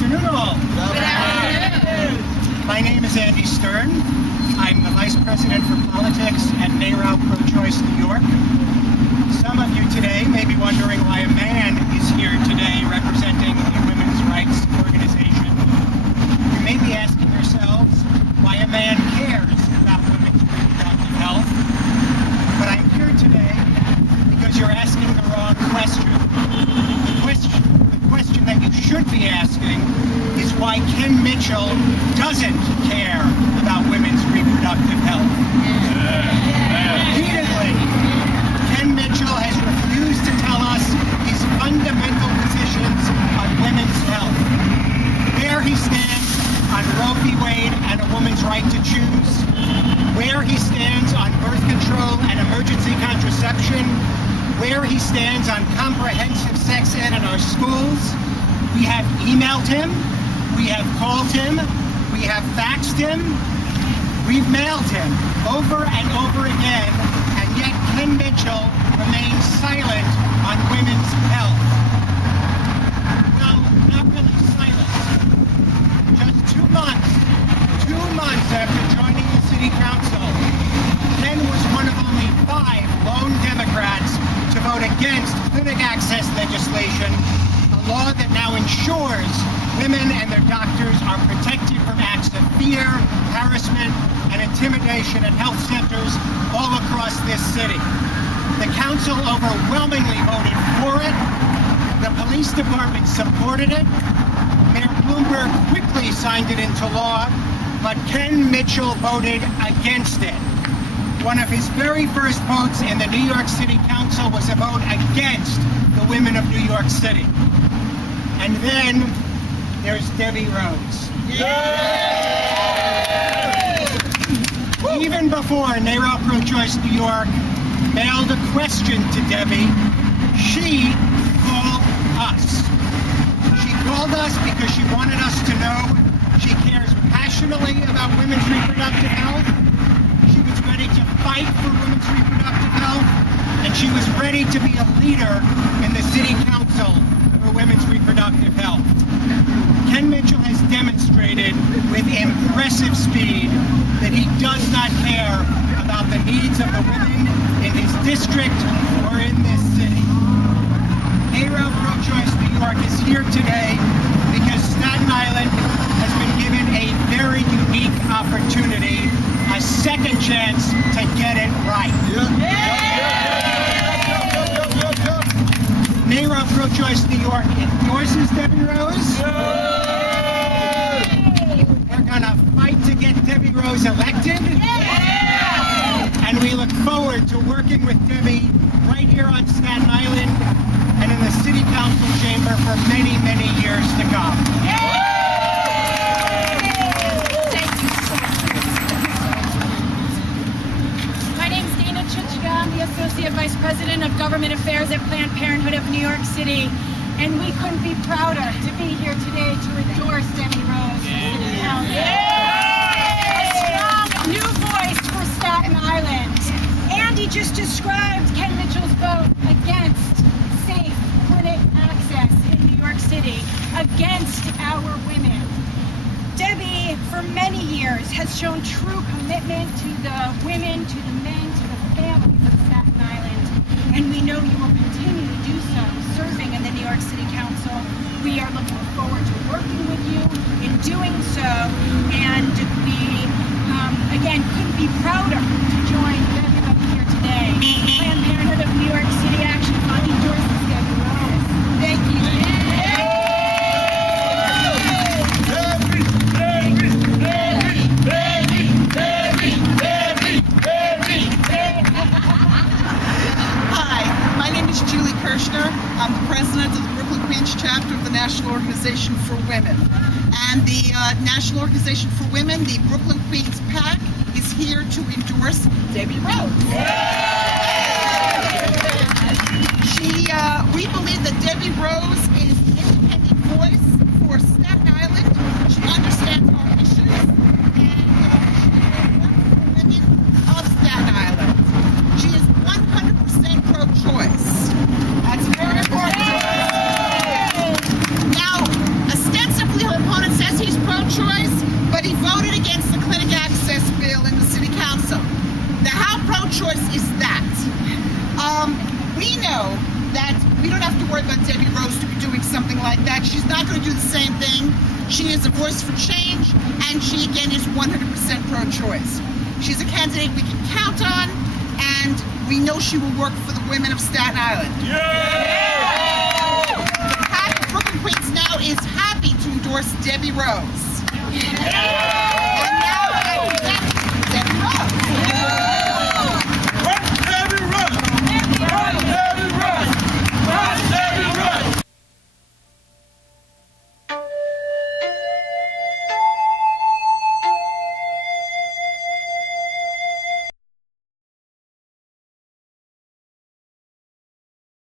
afternoon, all. Good afternoon. My name is Andy Stern. I'm the Vice President for Politics at NARAL Pro-Choice New York. Some of you today may be wondering why a man is here today representing a women's rights organization. You may be asking yourselves why a man cares about women's reproductive health. But I'm here today because you're asking the wrong question. The question that you should be asking is why Ken Mitchell doesn't care about women's reproductive health. Repeatedly, Ken Mitchell has refused to tell us his fundamental positions on women's health. Where he stands on Roe v. Wade and a woman's right to choose, where he stands on birth control and emergency contraception, where he stands on comprehensive sex ed in our schools. We have emailed him, we have called him, we have faxed him, we've mailed him over and over again, and yet Ken Mitchell remains silent on women's health. No, not really silent. Just 2 months after joining the City Council, Ken was one of only 5 lone Democrats to vote against clinic access legislation, a law that now ensures women and their doctors are protected from acts of fear, harassment, and intimidation at health centers all across this city. The council overwhelmingly voted for it. The police department supported it. Mayor Bloomberg quickly signed it into law, but Ken Mitchell voted against it. One of his very first votes in the New York City Council was a vote against the women of New York City. And then there's Debi Rose. Even before NARAL Pro-Choice New York mailed a question to Debi, she called us. She called us because she wanted us to know she cares passionately about women's reproductive health. She was ready to fight for women's reproductive health, and she was ready to be a leader in the City Council for women's reproductive health. Ken Mitchell has demonstrated with impressive speed that he does not care about the needs of the women in his district or in this city. NARAL Pro-Choice New York is here today because Staten Island has been given a very unique opportunity, a second chance to get it right. NARAL Pro-Choice New York endorses Debi Rose. We're gonna fight to get Debi Rose elected. And we look forward to working with Debi right here on Staten Island and in the City Council chamber for many, many years to come. I'm the Associate Vice President of Government Affairs at Planned Parenthood of New York City, and we couldn't be prouder to be here today to endorse Debi Rose. A strong new voice for Staten Island. Andy just described Ken Mitchell's vote against safe clinic access in New York City, against our women. Debi, for many years, has shown true commitment to the women, to the men, to the families of Staten Island, and we know you will continue to do so, serving in the New York City Council. We are looking forward to working with you in doing so, and we, again, couldn't be prouder to join everybody here today. Planned Parenthood of New York City Action Fund endorses Debi Rose. Thank you. I'm the president of the Brooklyn Queens chapter of the National Organization for Women. And the National Organization for Women, the Brooklyn Queens PAC, is here to endorse Debi Rose. We believe that Debi Rose is an independent voice for Staten Island. She understands our issues and works for women of Staten Island. She is 100% pro-choice. That's very important. Now, ostensibly her we know that we don't have to worry about Debi Rose doing something like that. She's not going to do the same thing. She is a voice for change, and she, again, is 100% pro-choice. She's a candidate we can count on, and we know she will work for the women of Staten Island. Yeah! The pack of Brooklyn Queens now is happy to endorse Debi Rose. Yeah! And now, after that,